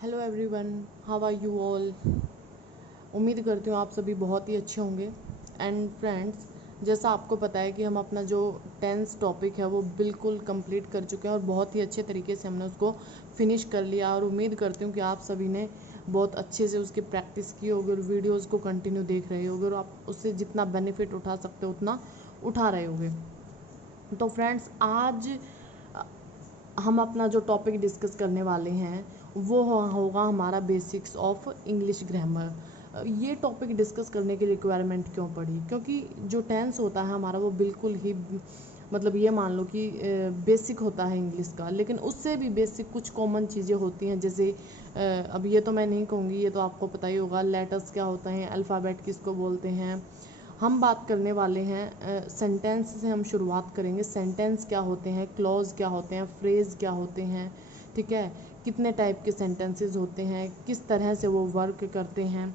Hello everyone, how are you all. उम्मीद करती हूँ आप सभी बहुत ही अच्छे होंगे। एंड फ्रेंड्स, जैसा आपको पता है कि हम अपना जो टेंस टॉपिक है वो बिल्कुल कंप्लीट कर चुके हैं और बहुत ही अच्छे तरीके से हमने उसको फिनिश कर लिया। और उम्मीद करती हूँ कि आप सभी ने बहुत अच्छे से उसकी प्रैक्टिस की होगी और वीडियोज़ को कंटिन्यू देख रहे होगे और आप उससे जितना बेनिफिट उठा सकते हो उतना उठा रहे होगे। तो फ्रेंड्स, आज हम अपना जो टॉपिक डिस्कस करने वाले हैं वो होगा हमारा बेसिक्स ऑफ इंग्लिश ग्रामर। ये टॉपिक डिस्कस करने की रिक्वायरमेंट क्यों पड़ी? क्योंकि जो टेंस होता है हमारा वो बिल्कुल ही मतलब ये मान लो कि बेसिक होता है इंग्लिश का, लेकिन उससे भी बेसिक कुछ कॉमन चीज़ें होती हैं। जैसे अब ये तो मैं नहीं कहूँगी, ये तो आपको पता ही होगा, लेटर्स क्या होते हैं, अल्फ़ाबेट किसको बोलते हैं। हम बात करने वाले हैं सेंटेंस से हम शुरुआत करेंगे। सेंटेंस क्या होते हैं, क्लॉज क्या होते हैं, फ्रेज़ क्या होते हैं, ठीक है, कितने टाइप के सेंटेंसेस होते हैं, किस तरह से वो वर्क करते हैं,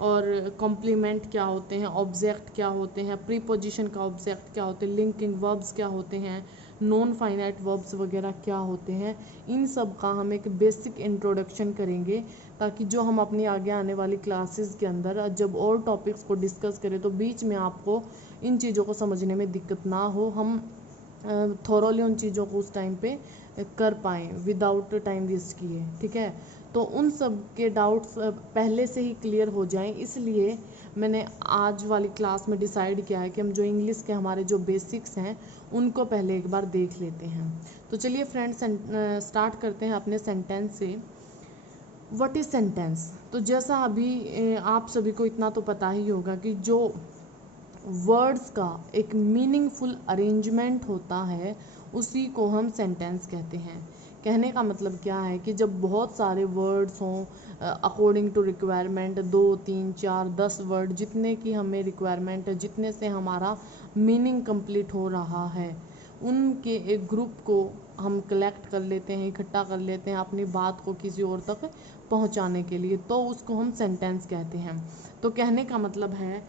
और कॉम्प्लीमेंट क्या होते हैं, ऑब्जेक्ट क्या होते हैं, प्रीपोजिशन का ऑब्जेक्ट क्या होते हैं, लिंकिंग वर्ब्स क्या होते हैं, नॉन फाइनाइट वर्ब्स वगैरह क्या होते हैं। इन सब का हम एक बेसिक इंट्रोडक्शन करेंगे ताकि जो हम अपनी आगे आने वाली क्लासेस के अंदर जब और टॉपिक्स को डिस्कस करें तो बीच में आपको इन चीज़ों को समझने में दिक्कत ना हो, हम थोरोली उन चीज़ों को उस टाइम पे कर पाएँ विदाउट टाइम वेस्ट किए, ठीक है। तो उन सब के डाउट्स पहले से ही क्लियर हो जाएं, इसलिए मैंने आज वाली क्लास में डिसाइड किया है कि हम जो इंग्लिश के हमारे जो बेसिक्स हैं उनको पहले एक बार देख लेते हैं। तो चलिए फ्रेंड्स, स्टार्ट करते हैं अपने सेंटेंस से। What is sentence? तो जैसा अभी आप सभी को इतना तो पता ही होगा कि जो वर्ड्स का एक मीनिंगफुल अरेंजमेंट होता है उसी को हम सेंटेंस कहते हैं। कहने का मतलब क्या है कि जब बहुत सारे वर्ड्स हों अकॉर्डिंग टू रिक्वायरमेंट, 2 3 4 10 वर्ड जितने की हमें रिक्वायरमेंट है, जितने से हमारा मीनिंग कंप्लीट हो रहा है, उनके एक ग्रुप को हम कलेक्ट कर लेते हैं, इकट्ठा कर लेते हैं अपनी बात को किसी और तक पहुंचाने के लिए, तो उसको हम सेंटेंस कहते हैं। तो कहने का मतलब है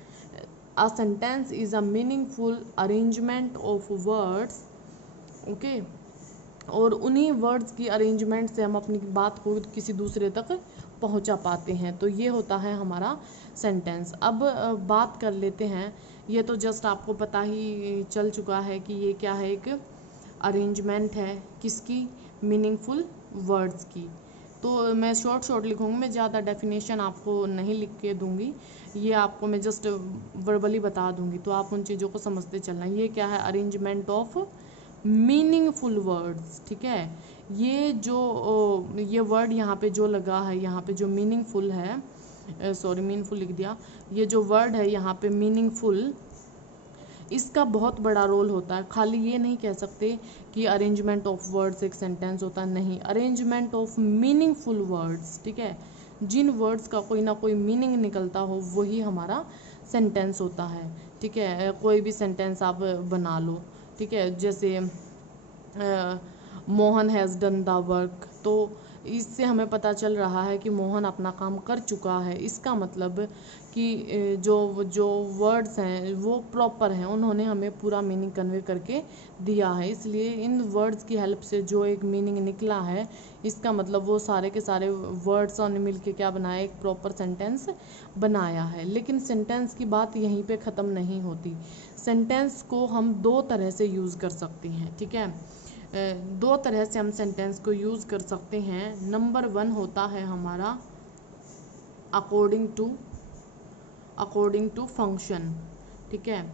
a sentence is a meaningful arrangement of words, okay, और उन्हीं वर्ड्स की अरेंजमेंट से हम अपनी बात को किसी दूसरे तक पहुंचा पाते हैं। तो ये होता है हमारा सेंटेंस। अब बात कर लेते हैं, ये तो जस्ट आपको पता ही चल चुका है कि ये क्या है, एक अरेंजमेंट है किसकी, मीनिंगफुल वर्ड्स की। तो मैं शॉर्ट लिखूँगी, मैं ज़्यादा डेफिनेशन आपको नहीं लिख के दूँगी, ये आपको मैं जस्ट वर्बली बता दूँगी, तो आप उन चीज़ों को समझते चलना। ये क्या है, अरेंजमेंट ऑफ मीनिंगफुल वर्ड्स, ठीक है। ये जो ये वर्ड यहाँ पे जो लगा है, यहाँ पे जो मीनिंगफुल है, सॉरी मीनिंगफुल लिख दिया, ये जो वर्ड है यहाँ पे मीनिंगफुल, इसका बहुत बड़ा रोल होता है। खाली ये नहीं कह सकते कि अरेंजमेंट ऑफ वर्ड्स एक सेंटेंस होता है, नहीं, अरेंजमेंट ऑफ मीनिंगफुल वर्ड्स, ठीक है। जिन वर्ड्स का कोई ना कोई मीनिंग निकलता हो वही हमारा सेंटेंस होता है, ठीक है। कोई भी सेंटेंस आप बना लो, ठीक है, जैसे Mohan has done the work, तो इससे हमें पता चल रहा है कि मोहन अपना काम कर चुका है। इसका मतलब कि जो जो वर्ड्स हैं वो प्रॉपर हैं, उन्होंने हमें पूरा मीनिंग कन्वे करके दिया है। इसलिए इन वर्ड्स की हेल्प से जो एक मीनिंग निकला है, इसका मतलब वो सारे के सारे वर्ड्स ने मिल के क्या बनाया, एक प्रॉपर सेंटेंस बनाया है। लेकिन सेंटेंस की बात यहीं पे ख़त्म नहीं होती। सेंटेंस को हम दो तरह से यूज़ कर सकते हैं, ठीक है। दो तरह से हम सेंटेंस को यूज़ कर सकते हैं। नंबर 1 होता है हमारा अकॉर्डिंग टू फंक्शन, ठीक है।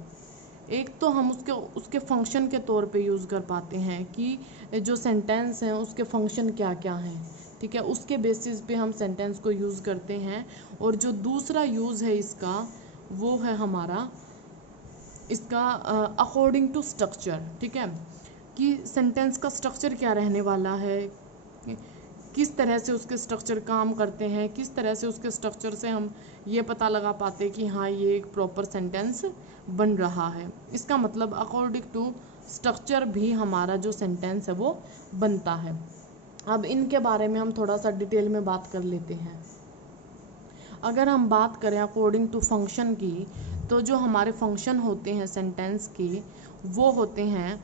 एक तो हम उसके फंक्शन के तौर पे यूज़ कर पाते हैं कि जो सेंटेंस है उसके फंक्शन क्या क्या हैं, ठीक है, उसके बेसिस पे हम सेंटेंस को यूज़ करते हैं। और जो दूसरा यूज़ है इसका, वो है हमारा इसका अकॉर्डिंग टू स्ट्रक्चर, ठीक है, कि सेंटेंस का स्ट्रक्चर क्या रहने वाला है, किस तरह से उसके स्ट्रक्चर काम करते हैं, किस तरह से उसके स्ट्रक्चर से हम ये पता लगा पाते कि हाँ ये एक प्रॉपर सेंटेंस बन रहा है। इसका मतलब अकॉर्डिंग टू स्ट्रक्चर भी हमारा जो सेंटेंस है वो बनता है। अब इनके बारे में हम थोड़ा सा डिटेल में बात कर लेते हैं। अगर हम बात करें अकॉर्डिंग टू फंक्शन की, तो जो हमारे फंक्शन होते हैं सेंटेंस के, वो होते हैं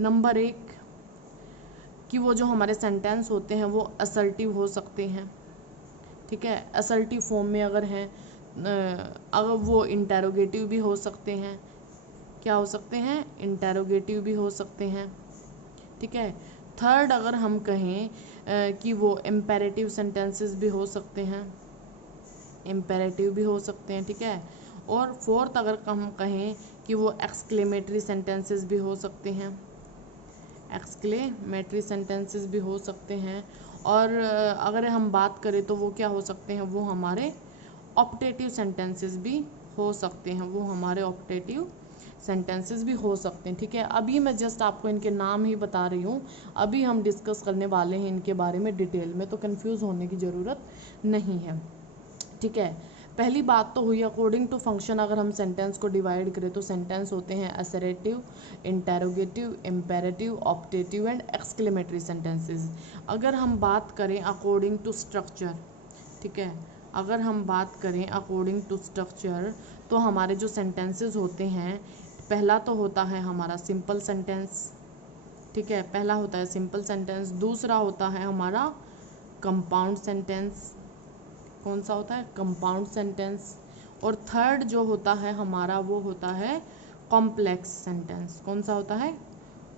नंबर 1 कि वो जो हमारे सेंटेंस होते हैं वो असर्टिव हो सकते हैं, ठीक है। असर्टिव फॉर्म में अगर हैं अगर वो इंटेरोगेटिव भी हो सकते हैं, क्या हो सकते हैं, इंटेरोगेटिव भी हो सकते हैं, ठीक है। थर्ड अगर हम कहें कि वो इम्पेरेटिव सेंटेंसेस भी हो सकते हैं, इम्पेरेटिव भी हो सकते हैं, ठीक है। और फोर्थ अगर हम कहें कि वो एक्सक्लेमेटरी सेंटेंसेस भी हो सकते हैं, एक्सक्लेमेटरी सेंटेंसेस भी हो सकते हैं। और अगर हम बात करें तो वो क्या हो सकते हैं, वो हमारे ऑप्टेटिव सेंटेंसेस भी हो सकते हैं, वो हमारे ऑप्टेटिव सेंटेंसेस भी हो सकते हैं, ठीक है। अभी मैं जस्ट आपको इनके नाम ही बता रही हूँ, अभी हम डिस्कस करने वाले हैं इनके बारे में डिटेल में, तो कंफ्यूज होने की ज़रूरत नहीं है, ठीक है। पहली बात तो हुई अकॉर्डिंग टू फंक्शन, अगर हम सेंटेंस को डिवाइड करें तो सेंटेंस होते हैं assertive, interrogative, imperative, optative and exclamatory sentences. अगर हम बात करें अकॉर्डिंग टू स्ट्रक्चर, ठीक है, अगर हम बात करें अकॉर्डिंग टू स्ट्रक्चर तो हमारे जो सेंटेंसेस होते हैं, पहला तो होता है हमारा सिंपल सेंटेंस, ठीक है, पहला होता है सिंपल सेंटेंस। दूसरा होता है हमारा कंपाउंड सेंटेंस, कौन सा होता है, कंपाउंड सेंटेंस। और थर्ड जो होता है हमारा वो होता है कॉम्प्लेक्स सेंटेंस, कौन सा होता है,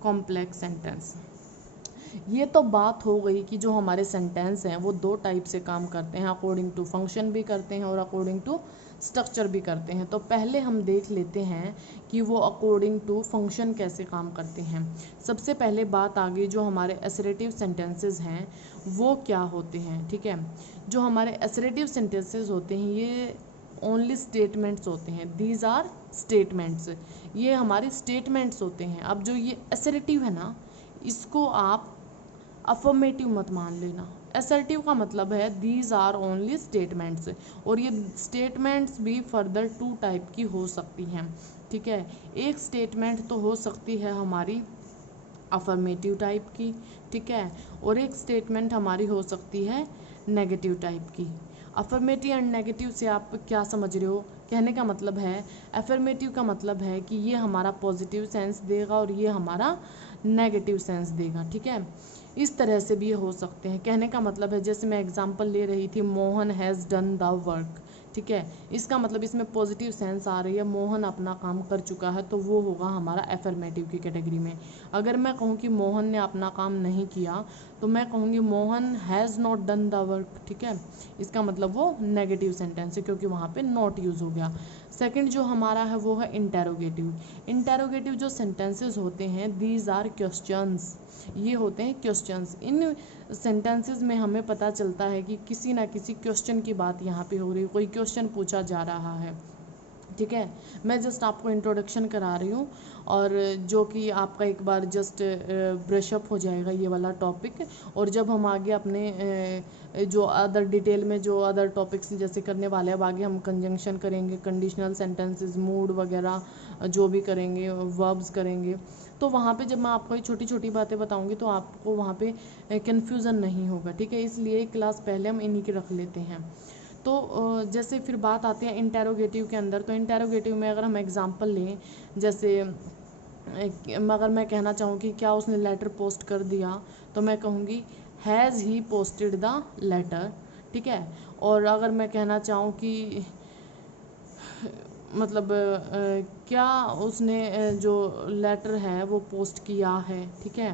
कॉम्प्लेक्स सेंटेंस। ये तो बात हो गई कि जो हमारे सेंटेंस हैं वो दो टाइप से काम करते हैं, अकॉर्डिंग टू फंक्शन भी करते हैं और अकॉर्डिंग टू स्ट्रक्चर भी करते हैं। तो पहले हम देख लेते हैं कि वो अकॉर्डिंग टू फंक्शन कैसे काम करते हैं। सबसे पहले बात आ गई जो हमारे असरेटिव सेंटेंसेस हैं वो क्या होते हैं, ठीक है। जो हमारे असरेटिव सेंटेंसेस होते हैं ये ओनली स्टेटमेंट्स होते हैं, दीज आर स्टेटमेंट्स, ये हमारे स्टेटमेंट्स होते हैं। अब जो ये असरेटिव है ना, इसको आप अफर्मेटिव मत मान लेना। असर्टिव का मतलब है दीज आर ओनली स्टेटमेंट्स, और ये स्टेटमेंट्स भी फर्दर टू टाइप की हो सकती हैं, ठीक है। एक स्टेटमेंट तो हो सकती है हमारी अफर्मेटिव टाइप की, ठीक है, और एक स्टेटमेंट हमारी हो सकती है नेगेटिव टाइप की। अफर्मेटिव एंड नेगेटिव से आप क्या समझ रहे हो, कहने का मतलब है अफर्मेटिव का मतलब है कि ये हमारा पॉजिटिव सेंस देगा और ये हमारा नेगेटिव सेंस देगा, ठीक है। इस तरह से भी ये हो सकते हैं। कहने का मतलब है जैसे मैं एग्जांपल ले रही थी, Mohan has done the work, ठीक है, इसका मतलब इसमें पॉजिटिव सेंस आ रही है, मोहन अपना काम कर चुका है, तो वो होगा हमारा एफर्मेटिव की कैटेगरी में। अगर मैं कहूँ कि मोहन ने अपना काम नहीं किया तो मैं कहूँगी Mohan has not done the work, ठीक है, इसका मतलब वो नेगेटिव सेंटेंस है क्योंकि वहाँ पे नॉट यूज़ हो गया। सेकंड जो हमारा है वो है इंटेरोगेटिव। इंटेरोगेटिव जो सेंटेंसेस होते हैं दीज आर क्वेश्चंस, ये होते हैं क्वेश्चंस। इन सेंटेंसेस में हमें पता चलता है कि किसी ना किसी क्वेश्चन की बात यहाँ पे हो रही है, कोई क्वेश्चन पूछा जा रहा है, ठीक है। मैं जस्ट आपको इंट्रोडक्शन करा रही हूँ और जो कि आपका एक बार जस्ट ब्रशअप हो जाएगा ये वाला टॉपिक, और जब हम आगे अपने जो अदर डिटेल में जो अदर टॉपिक्स जैसे करने वाले हैं, अब आगे हम कंजंक्शन करेंगे, कंडीशनल सेंटेंसेस, मूड वगैरह जो भी करेंगे, वर्ब्स करेंगे, तो वहाँ पे जब मैं आपको ये छोटी छोटी बातें बताऊँगी तो आपको वहाँ पे कन्फ्यूज़न नहीं होगा, ठीक है। इसलिए क्लास पहले हम इन्हीं की रख लेते हैं। तो जैसे फिर बात आती है इंटेरोगेटिव के अंदर, तो इंटेरोगेटिव में अगर हम एग्जांपल लें, जैसे अगर मैं कहना चाहूँ कि क्या उसने लेटर पोस्ट कर दिया, तो मैं कहूँगी has he posted the letter, ठीक है। और अगर मैं कहना चाहूँ कि मतलब क्या उसने जो लेटर है वो पोस्ट किया है, ठीक है,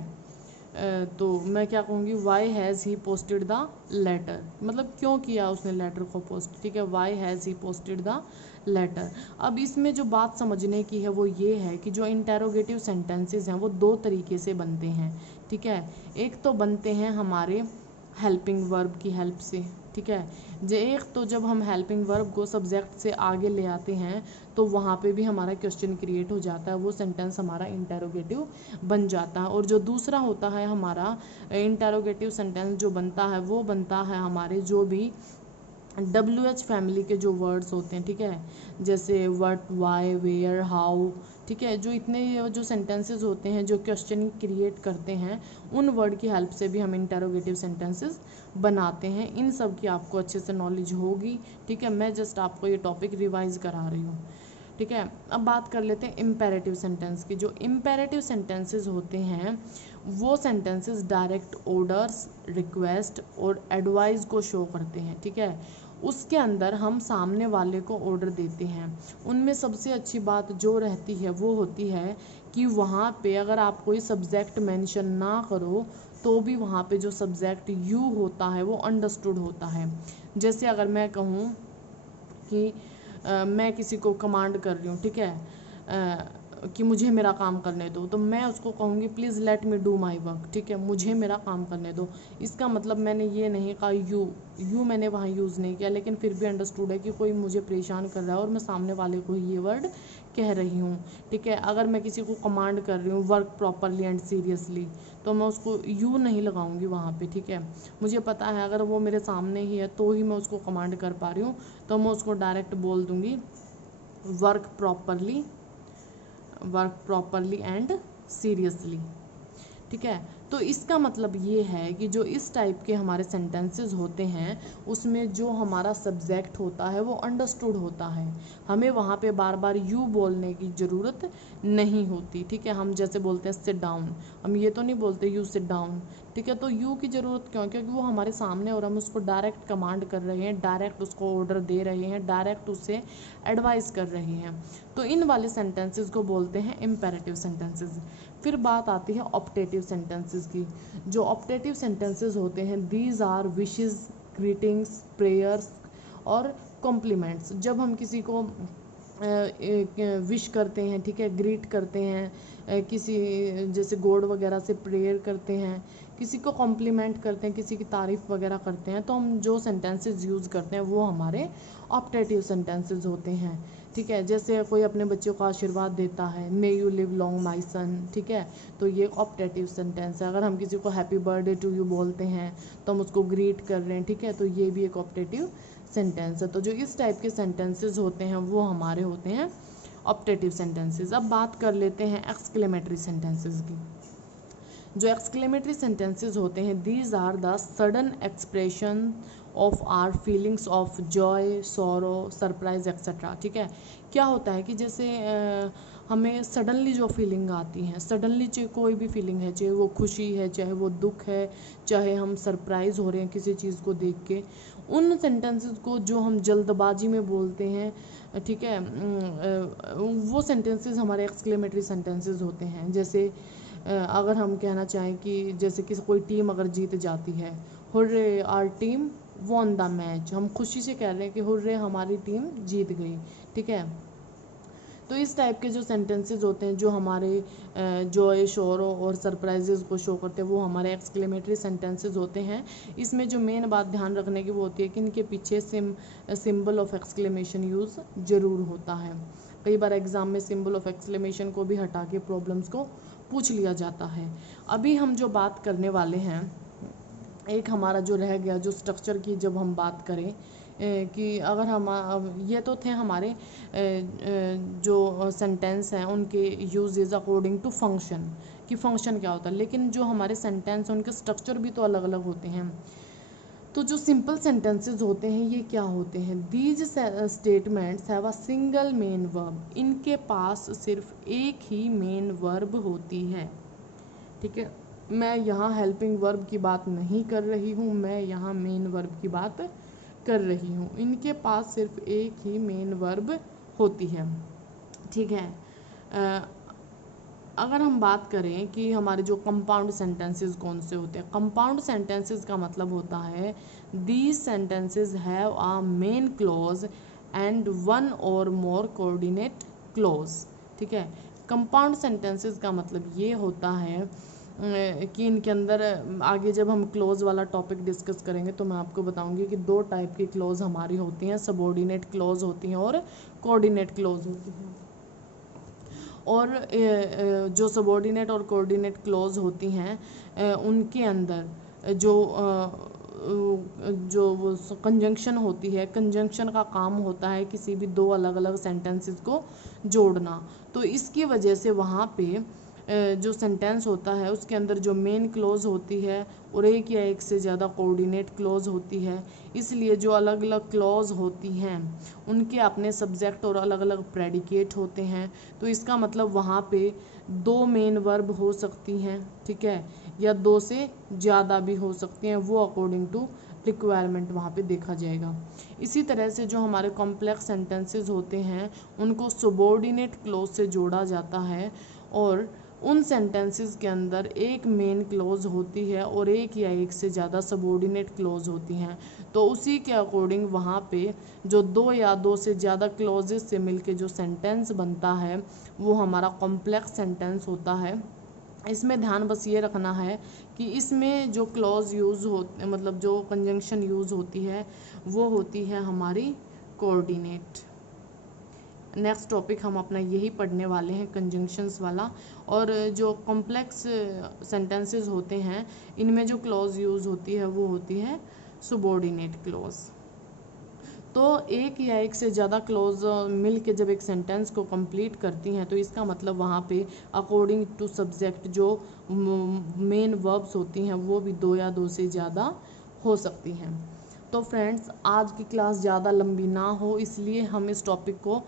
तो मैं क्या कहूँगी why has he posted the letter, मतलब क्यों किया उसने लेटर को पोस्ट, ठीक है, why has he posted the letter. अब इसमें जो बात समझने की है वो ये है कि जो इंटेरोगेटिव सेंटेंसेस हैं वो दो तरीके से बनते हैं, ठीक है। एक तो बनते हैं हमारे हेल्पिंग वर्ब की हेल्प से, ठीक है। एक तो जब हम हेल्पिंग वर्ब को सब्जेक्ट से आगे ले आते हैं तो वहाँ पे भी हमारा क्वेश्चन क्रिएट हो जाता है, वो सेंटेंस हमारा इंटेरोगेटिव बन जाता है। और जो दूसरा होता है हमारा इंटेरोगेटिव सेंटेंस जो बनता है वो बनता है हमारे जो भी WH फैमिली के जो वर्ड्स होते हैं, ठीक है, जैसे व्हाट, वाई, वेयर, हाउ, ठीक है, जो इतने जो सेंटेंसेस होते हैं जो क्वेश्चन क्रिएट करते हैं, उन वर्ड की हेल्प से भी हम इंटेरोगेटिव सेंटेंसेस बनाते हैं। इन सब की आपको अच्छे से नॉलेज होगी, ठीक है। मैं जस्ट आपको ये टॉपिक रिवाइज करा रही हूँ। ठीक है। अब बात कर लेते हैं इम्पेरेटिव सेंटेंस की। जो इम्पेरेटिव सेंटेंसेस होते हैं वो सेंटेंसेस डायरेक्ट ऑर्डर्स, रिक्वेस्ट और एडवाइस को शो करते हैं, ठीक है। उसके अंदर हम सामने वाले को ऑर्डर देते हैं। उनमें सबसे अच्छी बात जो रहती है वो होती है कि वहाँ पे अगर आप कोई सब्जेक्ट मेंशन ना करो तो भी वहाँ पे जो सब्जेक्ट यू होता है वो अंडरस्टूड होता है। जैसे अगर मैं कहूँ कि मैं किसी को कमांड कर रही हूँ, ठीक है, कि मुझे मेरा काम करने दो, तो मैं उसको कहूँगी please let me do my work, ठीक है, मुझे मेरा काम करने दो। इसका मतलब मैंने ये नहीं कहा यू मैंने वहाँ यूज़ नहीं किया, लेकिन फिर भी अंडरस्टूड है कि कोई मुझे परेशान कर रहा है और मैं सामने वाले को ही ये वर्ड कह रही हूँ, ठीक है। अगर मैं किसी को कमांड कर रही हूँ वर्क प्रॉपरली एंड सीरियसली, तो मैं उसको यू नहीं लगाऊंगी वहाँ पे, ठीक है। मुझे पता है अगर वो मेरे सामने ही है तो ही मैं उसको कमांड कर पा रही हूँ, तो मैं उसको डायरेक्ट बोल दूँगी वर्क प्रॉपरली एंड सीरियसली, ठीक है। तो इसका मतलब ये है कि जो इस टाइप के हमारे सेंटेंसेस होते हैं उसमें जो हमारा सब्जेक्ट होता है वो अंडरस्टूड होता है, हमें वहाँ पे बार बार यू बोलने की ज़रूरत नहीं होती, ठीक है। हम जैसे बोलते हैं सिट डाउन, हम ये तो नहीं बोलते यू सिट डाउन, ठीक है। तो यू की ज़रूरत क्यों, क्योंकि वो हमारे सामने और हम उसको डायरेक्ट कमांड कर रहे हैं, डायरेक्ट उसको ऑर्डर दे रहे हैं, डायरेक्ट उससे एडवाइस कर रहे हैं। तो इन वाले सेंटेंसेस को बोलते हैं इम्पेरेटिव सेंटेंसेस। फिर बात आती है ऑप्टेटिव सेंटेंसेस की। जो ऑप्टेटिव सेंटेंसेस होते हैं these are wishes, greetings, prayers और कॉम्प्लीमेंट्स। जब हम किसी को विश करते हैं, ठीक है, ग्रीट करते हैं, किसी जैसे गॉड वगैरह से प्रेयर करते हैं, किसी को कॉम्प्लीमेंट करते हैं, किसी की तारीफ़ वगैरह करते हैं, तो हम जो सेंटेंसेस यूज़ करते हैं वो हमारे ऑप्टेटिव सेंटेंसेस होते हैं, ठीक है। जैसे कोई अपने बच्चों को आशीर्वाद देता है, मे यू लिव लॉन्ग माई सन, ठीक है, तो ये ऑप्टेटिव सेंटेंस है। अगर हम किसी को हैप्पी बर्थडे टू यू बोलते हैं तो हम उसको ग्रीट कर रहे हैं, ठीक है, तो ये भी एक ऑप्टेटिव सेंटेंस है। तो जो इस टाइप के सेंटेंसेस होते हैं वो हमारे होते हैं ऑप्टेटिव सेंटेंसेस। अब बात कर लेते हैं एक्सक्लेमेटरी सेंटेंसेस की। जो एक्सक्लेमेटरी सेंटेंसेस होते हैं these are the sudden expression of our feelings of joy, sorrow, surprise etcetera, ठीक है। क्या होता है कि जैसे हमें सडनली जो फीलिंग आती हैं, सडनली चाहे कोई भी फीलिंग है, चाहे वो खुशी है, चाहे वो दुख है, चाहे हम सरप्राइज हो रहे हैं किसी चीज़ को देख के, उन सेंटेंसेस को जो हम जल्दबाजी में बोलते हैं, ठीक है, वो सेंटेंसेस हमारे एक्सक्लेमेटरी सेंटेंसेस होते हैं। जैसे अगर हम कहना चाहें कि जैसे कि कोई टीम अगर जीत जाती है, hurray our team won the match, हम खुशी से कह रहे हैं कि हुर्रे हमारी टीम जीत गई, ठीक है। तो इस टाइप के जो सेंटेंसेस होते हैं जो हमारे जॉय, शोरो और सरप्राइजेस को शो करते हैं वो हमारे एक्सक्लेमेटरी सेंटेंसेस होते हैं। इसमें जो मेन बात ध्यान रखने की वो होती है कि इनके पीछे सिंबल ऑफ एक्सक्लेमेशन यूज़ ज़रूर होता है। कई बार एग्जाम में सिंबल ऑफ एक्सक्लेमेशन को भी हटा के प्रॉब्लम्स को पूछ लिया जाता है। अभी हम जो बात करने वाले हैं, एक हमारा जो रह गया जो स्ट्रक्चर की जब हम बात करें कि अगर हम ये तो थे हमारे जो सेंटेंस हैं उनके यूजेस अकॉर्डिंग टू फंक्शन, कि फंक्शन क्या होता है, लेकिन जो हमारे सेंटेंस हैं उनके स्ट्रक्चर भी तो अलग अलग होते हैं। तो जो सिंपल सेंटेंसेस होते हैं ये क्या होते हैं, these statements have a single main verb, इनके पास सिर्फ एक ही मेन वर्ब होती है, ठीक है। मैं यहाँ हेल्पिंग वर्ब की बात नहीं कर रही हूँ, मैं यहाँ मेन वर्ब की बात कर रही हूँ। इनके पास सिर्फ एक ही मेन वर्ब होती है, ठीक है। अगर हम बात करें कि हमारे जो कंपाउंड सेंटेंसेस कौन से होते हैं, कंपाउंड सेंटेंसेस का मतलब होता है these sentences have a main clause and one और मोर कोऑर्डिनेट क्लॉज, ठीक है। कंपाउंड सेंटेंसेस का मतलब ये होता है कि इनके अंदर आगे जब हम क्लोज वाला टॉपिक डिस्कस करेंगे तो मैं आपको बताऊंगी कि दो टाइप की क्लोज हमारी होती हैं, सबऑर्डिनेट क्लोज होती हैं और कोऑर्डिनेट क्लोज होती हैं। और जो सबऑर्डिनेट और कोऑर्डिनेट क्लोज होती हैं उनके अंदर जो वो कंजंक्शन होती है, कंजंक्शन का काम होता है किसी भी दो अलग अलग सेंटेंसेस को जोड़ना। तो इसकी वजह से वहाँ पे जो सेंटेंस होता है उसके अंदर जो मेन क्लॉज होती है और एक या एक से ज़्यादा कोऑर्डिनेट क्लॉज होती है, इसलिए जो अलग अलग क्लॉज होती हैं उनके अपने सब्जेक्ट और अलग अलग प्रेडिकेट होते हैं। तो इसका मतलब वहाँ पे दो मेन वर्ब हो सकती हैं, ठीक है, या दो से ज़्यादा भी हो सकती हैं, वो अकॉर्डिंग टू रिक्वायरमेंट वहाँ पे देखा जाएगा। इसी तरह से जो हमारे कॉम्प्लेक्स सेंटेंसेस होते हैं उनको सबऑर्डिनेट क्लॉज से जोड़ा जाता है और उन सेंटेंसेस के अंदर एक मेन क्लॉज होती है और एक या एक से ज़्यादा सबऑर्डिनेट क्लॉज होती हैं। तो उसी के अकॉर्डिंग वहाँ पे जो दो या दो से ज़्यादा क्लॉजेस से मिलके जो सेंटेंस बनता है वो हमारा कॉम्प्लेक्स सेंटेंस होता है। इसमें ध्यान बस ये रखना है कि इसमें जो क्लॉज यूज़ हो, मतलब जो कंजंक्शन यूज़ होती है वो होती है हमारी कोऑर्डिनेट। नेक्स्ट टॉपिक हम अपना यही पढ़ने वाले हैं, कंजंक्शंस वाला। और जो कॉम्प्लेक्स सेंटेंसेस होते हैं इनमें जो क्लॉज यूज़ होती है वो होती है सबऑर्डिनेट क्लॉज। तो एक या एक से ज़्यादा क्लॉज मिल के जब एक सेंटेंस को कंप्लीट करती हैं तो इसका मतलब वहाँ पे अकॉर्डिंग टू सब्जेक्ट जो मेन वर्ब्स होती हैं वो भी दो या दो से ज़्यादा हो सकती हैं। तो फ्रेंड्स आज की क्लास ज़्यादा लंबी ना हो इसलिए हम इस टॉपिक को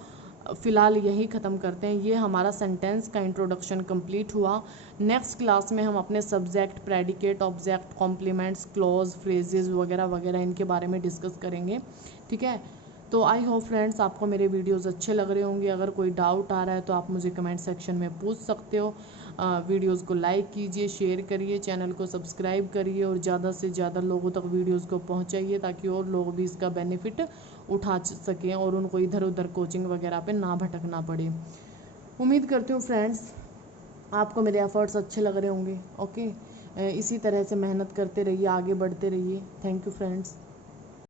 फ़िलहाल यही ख़त्म करते हैं। ये हमारा सेंटेंस का इंट्रोडक्शन कंप्लीट हुआ। नेक्स्ट क्लास में हम अपने subject, predicate, object, complements, clause, phrases वगैरह वगैरह इनके बारे में डिस्कस करेंगे, ठीक है। तो आई होप फ्रेंड्स आपको मेरे वीडियोस अच्छे लग रहे होंगे। अगर कोई डाउट आ रहा है तो आप मुझे कमेंट सेक्शन में पूछ सकते हो। वीडियोस को लाइक कीजिए, शेयर करिए, चैनल को सब्सक्राइब करिए और ज़्यादा से ज़्यादा लोगों तक वीडियोस को पहुंचाइए ताकि और लोग भी इसका बेनिफिट उठा सकें और उनको इधर उधर कोचिंग वगैरह पे ना भटकना पड़े। उम्मीद करती हूँ फ्रेंड्स आपको मेरे एफर्ट्स अच्छे लग रहे होंगे। ओके, इसी तरह से मेहनत करते रहिए, आगे बढ़ते रहिए। Thank you friends.